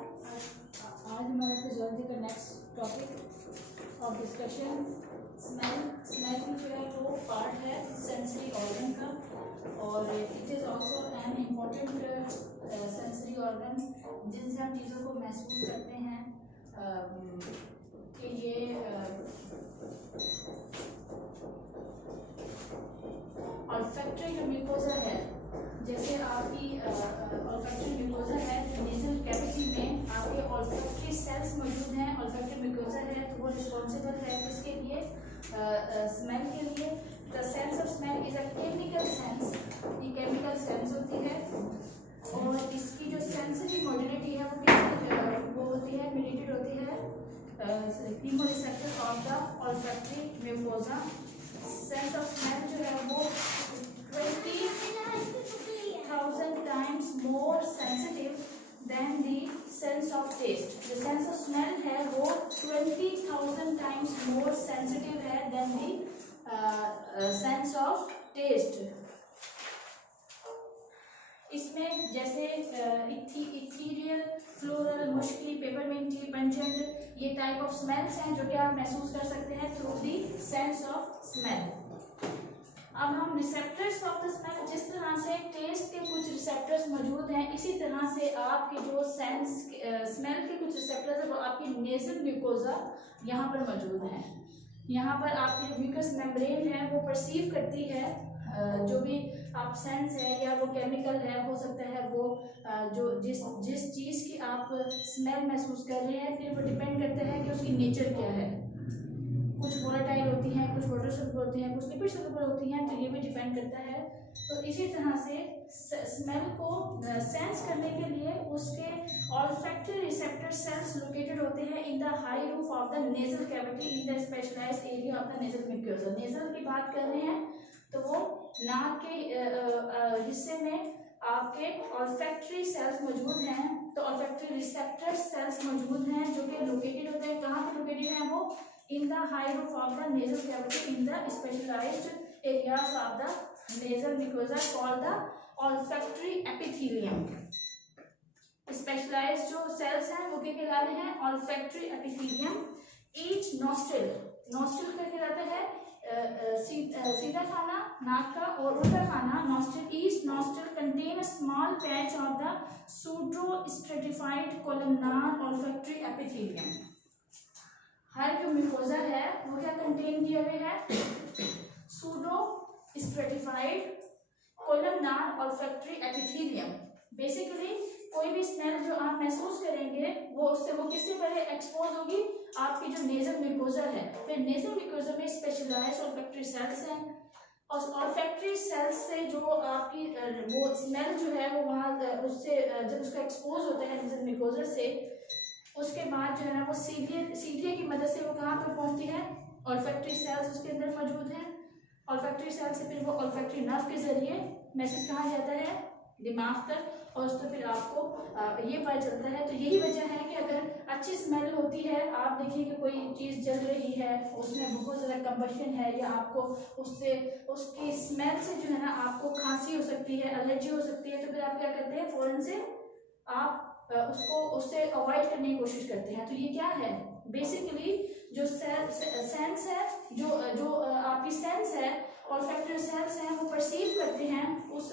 आज हमारा फिजियोलॉजी का next topic of discussion smell. Smell की जो है वो पार्ट है सेंसरी ऑर्गन का, और it is also an important sensory organ जिनसे हम चीज़ों को महसूस करते हैं कि ये ऑल्फैक्टरी जो म्यूकोजा है, जैसे आपकी ऑल्फैक्टरी म्यूकोजा है, नेजल कैविटी में आपके ऑल्फैक्टरी सेल्स मौजूद हैं। ऑल्फैक्टरी म्यूकोजा है तो वो रिस्पॉन्सिबल है किसके लिए? स्मेल के लिए। The sense of smell is a chemical sense, ये केमिकल सेंस होती है, और इसकी जो सेंसरी मॉड्यूलिटी है वो किससे वो होती है, मिलेटेड होती है chemoreceptor of the olfactory mucosa. Sense of smell जो है वो 20,000 times more sensitive than the sense of taste. The sense of smell है वो 20,000 times more sensitive है than the sense of taste. इसमें जैसे इथीरियल, फ्लोरल, मुश्की, पेपरमिंटी, पेंजेंट, ये टाइप ऑफ स्मेल्स हैं जो कि आप महसूस कर सकते हैं through the sense of smell. अब हम रिसेप्टर्स ऑफ द स्मेल, जिस तरह से टेस्ट के कुछ रिसेप्टर्स मौजूद हैं, इसी तरह से आपके जो सेंस स्मेल के कुछ रिसेप्टर्स हैं वो आपकी नेजल म्यूकोजा यहाँ पर मौजूद हैं। यहाँ पर आपकी जो म्यूकस मेम्ब्रेन है वो परसीव करती है जो भी आप सेंस है या वो केमिकल है, हो सकता है वो जो जिस चीज़ की आप स्मेल महसूस कर रहे हैं, फिर वो डिपेंड करता है कि उसकी नेचर क्या है। कुछ वोलेटाइल होती हैं, कुछ वाटर सॉल्युबल होती हैं, कुछ लिपिड सॉल्युबल होती हैं, तो ये भी डिपेंड करता है। तो इसी तरह से स्मेल को सेंस करने के लिए उसके ऑल्फैक्टरी रिसेप्टर सेल्स लोकेटेड होते हैं in the high roof of the nasal cavity in the specialised area of the nasal mucosa. Nasal की बात कर रहे हैं तो वो नाक के हिस्से में आपके ऑल्फैक्टरी सेल्स मौजूद हैं, तो ऑल्फैक्टरी रिसेप्टर सेल्स मौजूद हैं जो कि लोकेटेड होते हैं। कहाँ पे लोकेटेड हैं वो? In the high roof of the nasal cavity in the specialized areas of the nasal mucosa called the olfactory epithelium. Specialized जो cells हैं वो क्या कहलाते हैं? olfactory epithelium. Each nostril क्या कहलाता है? सीधा खाना नाक का और उल्टा खाना nostril. Each nostril contain a small patch of the pseudo-stratified columnar olfactory epithelium. हर जो म्यूकोजा है वो क्या कंटेन किए हुए है? Pseudo stratified columnar olfactory epithelium. Basically कोई भी स्मेल जो आप महसूस करेंगे वो उससे वो किससे पहले एक्सपोज होगी? आपकी जो नेजल म्यूकोजा है। फिर नेजल म्यूकोजा में स्पेशलाइज्ड ऑल्फैक्टरी सेल्स हैं, और ऑल्फैक्टरी सेल्स से जो आपकी वो स्मेल जो है वो वहाँ उससे जब उसका एक्सपोज होता है नेजल म्यूकोजा से, उसके बाद जो है ना वो सीधे की मदद से वो कहाँ पर पहुँचती है? ऑल्फैक्टरी सेल्स उसके अंदर मौजूद हैं। ऑल्फैक्टरी सेल्स से फिर वो ऑल्फैक्टरी नर्व के जरिए मैसेज कहाँ जाता है? दिमाग तक, और उससे फिर आपको ये पता चलता है। तो यही वजह है कि अगर अच्छी स्मेल होती है, आप देखिए कि कोई चीज़ जल रही है, उसमें बहुत ज़्यादा कंबशन है, या आपको उससे उसकी स्मेल से जो है ना आपको खांसी हो सकती है, एलर्जी हो सकती है, तो फिर आप क्या करते हैं? फ़ौरन से आप उससे अवॉइड करने की कोशिश करते हैं। तो ये क्या है? बेसिकली जो सेंस है, जो आपकी सेंस है, ऑल्फैक्टरी सेल्स हैं, वो परसीव करते हैं उस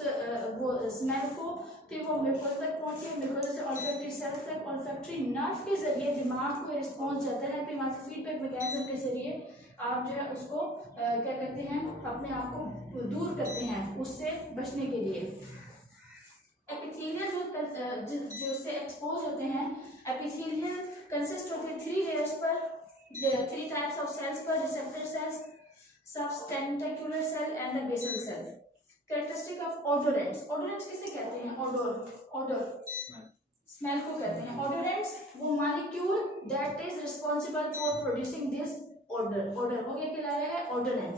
वो स्मेल को, फिर वो म्यूकोजा तक पहुँचे, म्यूकोजा से ऑल्फैक्टरी सेल्स तक, ऑल्फैक्टरी नर्व के जरिए दिमाग को रिस्पॉन्स जाता है, फिर वहाँ से फीडबैक मैकेनिज्म के जरिए आप जो है उसको क्या करते हैं? अपने आप को दूर करते हैं उससे बचने के लिए। एपिथेलियल जो से एक्सपोज होते हैं, एपिथेलियल कंसिस्ट होते हैं 3 लेयर्स पर, 3 टाइप्स ऑफ सेल्स पर: receptor cells, sustentacular cell and the basal cell. Characteristic of odorants. Odorants किसे कहते हैं? ओडोर स्मेल को कहते हैं। ओडोरेंट्स वो molecule that is responsible for producing this odour हो गया कहलाया है ओडोरेंट।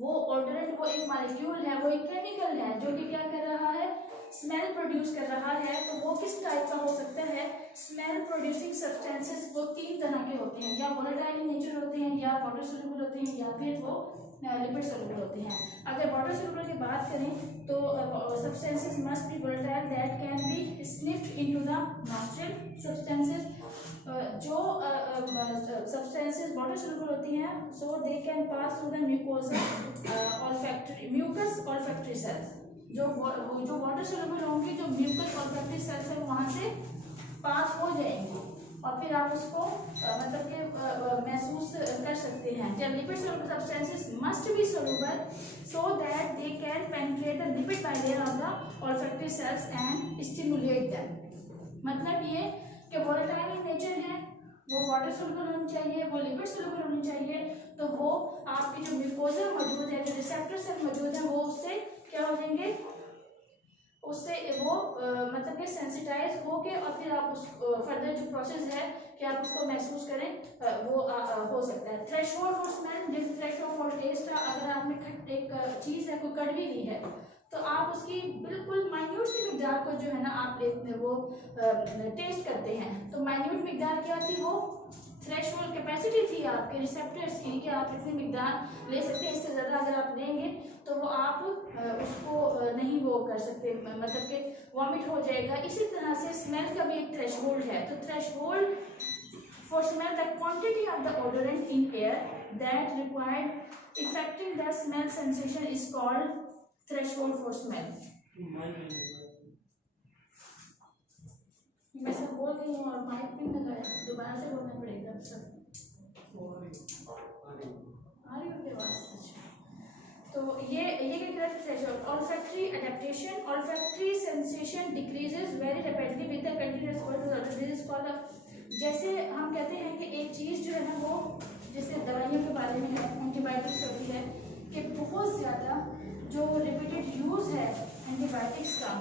वो ओडोरेंट वो एक मॉलिक्यूल है, वो एक केमिकल है जो कि क्या कर रहा है? स्मेल प्रोड्यूस कर रहा है। तो वो किस टाइप का हो सकता है? स्मेल प्रोड्यूसिंग सब्सटेंसेस वो 3 तरह के होते हैं, या वोलेटाइल इन नेचर होते हैं, या वाटर सॉल्युबल होते हैं, या फिर वो लिपिड सॉल्युबल होते हैं। अगर वाटर सॉल्युबल की बात करें तो substances must be volatile that can be sniffed into the nostril substances, जो सब्सटेंसेस वाटर सोल्यूबल होती हैं, so they can pass through the mucosa olfactory mucus olfactory cells. जो वाटर सोल्यूबल होंगी, जो म्यूकस ऑल्फैक्टरी सेल्स है, वहाँ से पास हो जाएंगे और फिर आप उसको मतलब कि महसूस कर सकते हैं। जब lipid soluble substances must be soluble so that they can penetrate the lipid bilayer of the olfactory cells and stimulate them. मतलब ये कि वोलेटाइल इन नेचर है, वो वाटर सोल्यूबल होनी चाहिए, वो लिपिड सोल्यूबल होनी चाहिए, तो वो आपकी जो म्यूकोसा मौजूद है, जो रिसेप्टर सेल मौजूद है, वो उससे क्या हो जाएंगे, उससे वो मतलब कि सेंसिटाइज हो के और फिर आप उस फर्दर जो प्रोसेस है कि आप उसको महसूस करें वो हो सकता है। थ्रेशोल्ड फॉर स्मेल, जैसे थ्रेशोल्ड फॉर टेस्ट, अगर आपने एक चीज़ है, कोई कड़वी ली है, तो आप उसकी बिल्कुल माइन्यूट सी मिकदार को जो है ना आप वो टेस्ट करते हैं, तो माइन्यूट मिकदार क्या थी, वो थ्रेशोल्ड कैपेसिटी थी आपके रिसेप्टर्स की कि आप इतनी मिकदार ले सकते हैं, इससे ज़्यादा अगर आप लेंगे तो वो आप उसको नहीं वो कर सकते, मतलब कि वॉमिट हो जाएगा। इसी तरह से स्मेल का भी एक थ्रेशोल्ड है, तो threshold for smell the quantity of the odorant in air that required effecting the smell sensation is called threshold for smell. मैं सब बोल गई हूँ और माइक भी लगाया, दोबारा से बोलना पड़ेगा सब। आ रही होती आवाज़? अच्छा, तो ये क्या कहते हैं threshold. Olfactory adaptation, olfactory sensation decreases very rapidly with the continuous course. This is called, जैसे हम कहते हैं कि एक चीज़ जो है ना, वो जैसे दवाइयों के बारे में है, एंटीबायोटिक्स होती है कि बहुत ज़्यादा जो रिपीटेड यूज़ है एंटीबायोटिक्स का,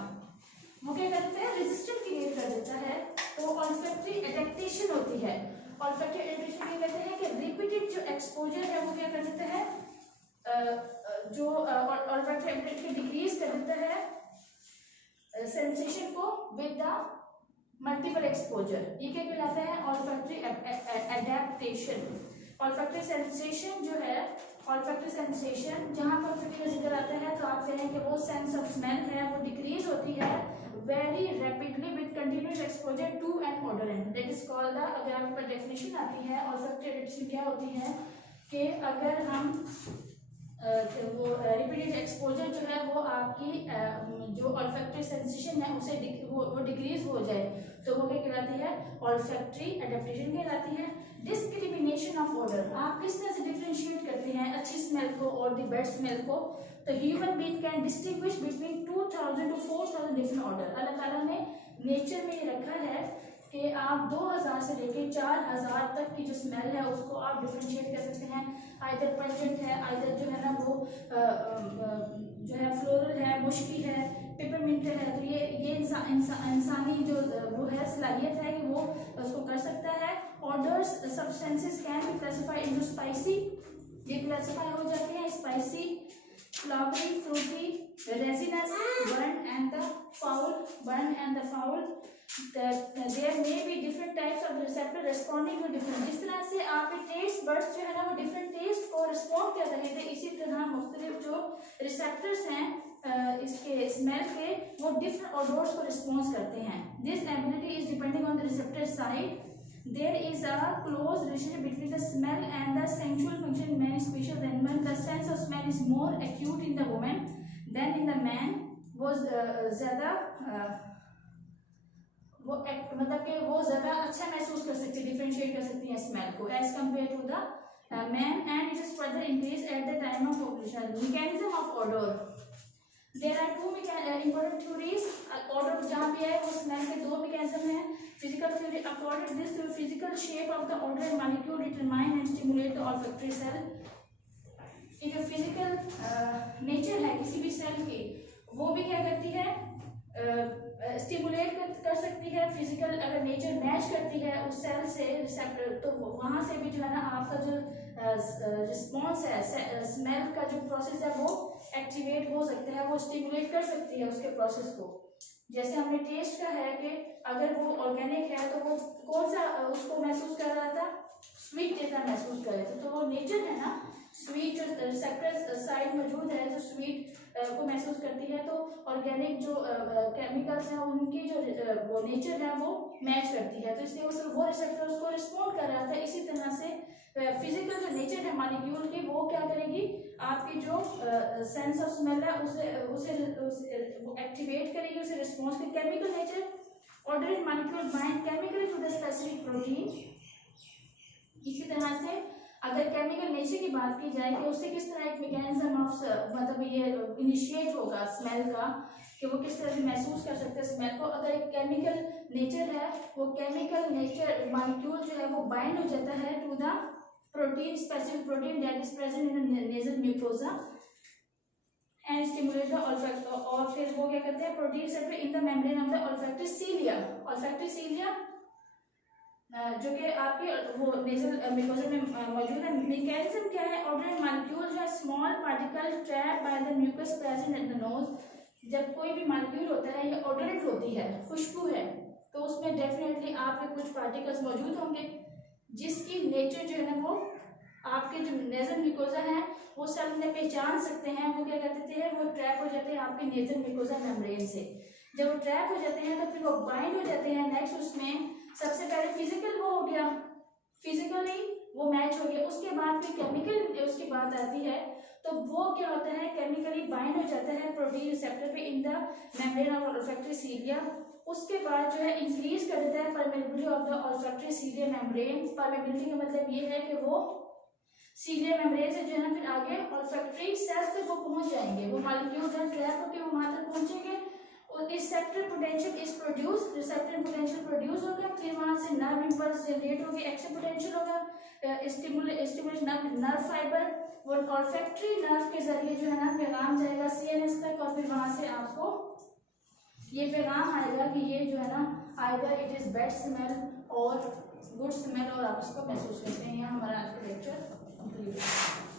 वो क्या करते हैं, रेजिस्टेंस क्रिएट कर देता है, तो ऑल्फैक्टरी एडेप्टेशन होती है। ऑल्फैक्टरी एडेप्टेशन क्या कहते हैं कि रिपीटेड जो एक्सपोजर है वो क्या कर देता है, जो ऑल्फैक्टरी एडेप्टेशन डिक्रीज कर देता है सेंसेशन को विद द मल्टीपल एक्सपोजर। ये क्या कहलाता है, ऑल्फैक्टरी एडेप्टेशन। ऑल्फैक्टरी सेंसेशन जो है, ऑल्फैक्टरी सेंसेशन जहाँ पर ऑल्फैक्टरी का जिक्र आता है, तो आप कहें कि वो सेंस ऑफ स्मेल है, वो डिक्रीज होती है very rapidly with continuous exposure to an odorant, that is called the, अगर आपके पास डेफिनेशन आती है ऑल्फैक्टरी एडेप्टेशन क्या होती है कि अगर हम वो रिपीटेड एक्सपोजर जो है वो आपकी जो ऑल्फैक्टरी सेंसेशन है उसे वो डिक्रीज हो जाए, तो वो क्या कहलाती है, ऑल्फैक्टरी एडेप्टेशन कहलाती है। डिस्क्रिमिनेशन ऑफ ऑडर, आप किस तरह से डिफरेंशिएट करते हैं अच्छी स्मेल को और द बैड स्मेल को, तो human being can distinguish between 2000 to 4000 different order. Allah Ta'ala ने नेचर में ये रखा है कि आप 2000 से लेके 4000 तक की जो स्मेल है उसको आप डिफरेंशिएट कर सकते हैं। आइदर पंजेंट है, आइदर जो है ना वो जो है फ्लोरल है, मुश्की है, पेपरमिंट है, तो ये इंसानी जो वो है सलाहियत है कि वो उसको कर सकता है। Odours substances can be classified into spicy, ये क्लासिफाई हो जाते हैं spicy, flowery, fruity, resinous, burn and the foul. There may be different types of receptor responding to different, जिस तरह से आपके टेस्ट बर्ड्स जो है ना वो डिफरेंट टेस्ट को रिस्पॉन्ड कर रहे थे, इसी तरह मुख्तलिफ जो रिसेप्टर्स हैं इसके स्मेल के, वो डिफरेंट ऑडर्स को रिस्पॉन्स करते हैं। This ability is depending on the receptor side. There is a close relationship between the smell and the sensual function in many species of animal. The sense of smell is more acute in the woman than in the man. वो ज़्यादा वो मतलब कि वो ज़्यादा अच्छा महसूस कर सकती है, डिफरेंशिएट कर सकती है स्मेल को as compare to the man, and it is further increase at the time of ovulation. Mechanism of odour, there are two important theories. Odour जहाँ भी है वो स्मेल के दो मैकेनिज्म हैं। Physical theory, according this to physical shape of the odour molecule determine and stimulate the olfactory cell. कि जो physical nature है किसी भी सेल की, वो भी क्या करती है, स्टिमुलेट कर सकती है। फिजिकल अगर नेचर मैच करती है उस सेल से रिसेप्टर, तो वहाँ से भी जो है ना आपका जो रिस्पॉन्स है, स्मेल का जो प्रोसेस है वो एक्टिवेट हो सकता है, वो स्टिमुलेट कर सकती है उसके प्रोसेस को। जैसे हमने टेस्ट का है कि अगर वो ऑर्गेनिक है तो वो कौन सा उसको महसूस कर रहा था, स्वीट जैसा महसूस कर रहे थे, तो वो नेचर है ना, स्वीट जो रिसेप्टर साइड मौजूद है जो स्वीट को महसूस करती है, तो ऑर्गेनिक जो केमिकल्स हैं उनकी जो वो नेचर है वो मैच करती है, तो इसलिए वो रिसेप्टर उसको रिस्पॉन्ड कर रहा था। इसी तरह से फिजिकल जो नेचर है मॉलिक्यूल की वो क्या करेगी, आपकी जो सेंस ऑफ स्मेल है उसे उसे वो एक्टिवेट करेगी, उसे रिस्पॉन्स करेगी। Chemical nature odour in molecule bind chemically to the specific protein. इसी तरह से अगर केमिकल नेचर की बात की जाए कि उससे किस तरह एक मैकेनिज्म ऑफ मतलब ये इनिशिएट होगा स्मेल का, कि वो किस तरह से महसूस कर सकते हैं स्मेल को। अगर एक केमिकल नेचर है, वो केमिकल नेचर मॉलिक्यूल जो है वो बाइंड हो जाता है to the protein, specific protein that is present in the nasal mucosa and stimulate the olfact. और फिर वो क्या करते हैं, protein receptor in the membrane of the olfactory cilia. Olfactory cilia जो कि आपके वो नेजल म्यूकोसा में मौजूद है। मैकेनिज्म क्या है, ऑर्डिनरी मॉलिक्यूल जो है small particle trap by the mucus present at the nose. जब कोई भी मॉलिक्यूल होता है ये ऑर्डिनेट होती है, खुशबू है, तो उसमें डेफिनेटली आपके कुछ पार्टिकल्स मौजूद होंगे जिसकी नेचर जो है ना वो आपके जो नेजल म्यूकोसा है वो सेल में पहचान सकते हैं। वो क्या करते हैं, वो ट्रैप हो जाते हैं आपके नेजल म्यूकोसा मेम्ब्रेन से। जब वो ट्रैप हो जाते हैं तो फिर वो बाइंड हो जाते हैं। नेक्स्ट उसमें सबसे पहले फिजिकल वो हो गया, फिजिकली वो मैच हो गया, उसके बाद फिर केमिकल उसकी बात आती है, तो वो क्या होता है, केमिकली बाइंड हो जाता है प्रोटीन रिसेप्टर पे in the membrane of olfactory cilia. उसके बाद जो है इंक्रीज कर देता है permeability of the olfactory cilia membrane. Permeability का मतलब ये है कि वो सीलिया मेम्ब्रेन से जो है ना फिर आगे ऑल्फैक्टरी सेल्स तक वो पहुंच जाएंगे, वो मॉलिक्यूल ट्रैप होकर वो वहां तक पहुंचेंगे और receptor potential is produce, receptor potential produce होगा, फिर वहां से नर्व इंपल्स जनरेट होगी, एक्शन पोटेंशियल होगा, स्टिमुलेशन नर्व फाइबर वो ऑल्फैक्टरी नर्व के जरिए जो है ना पैगाम जाएगा सीएनएस तक, और फिर वहां से आपको ये पैगाम आएगा कि ये जो है ना either it is bad smell और गुड स्मेल, और आप इसको महसूस करते हैं। यहाँ हमारा आज का लेक्चर कंप्लीट है।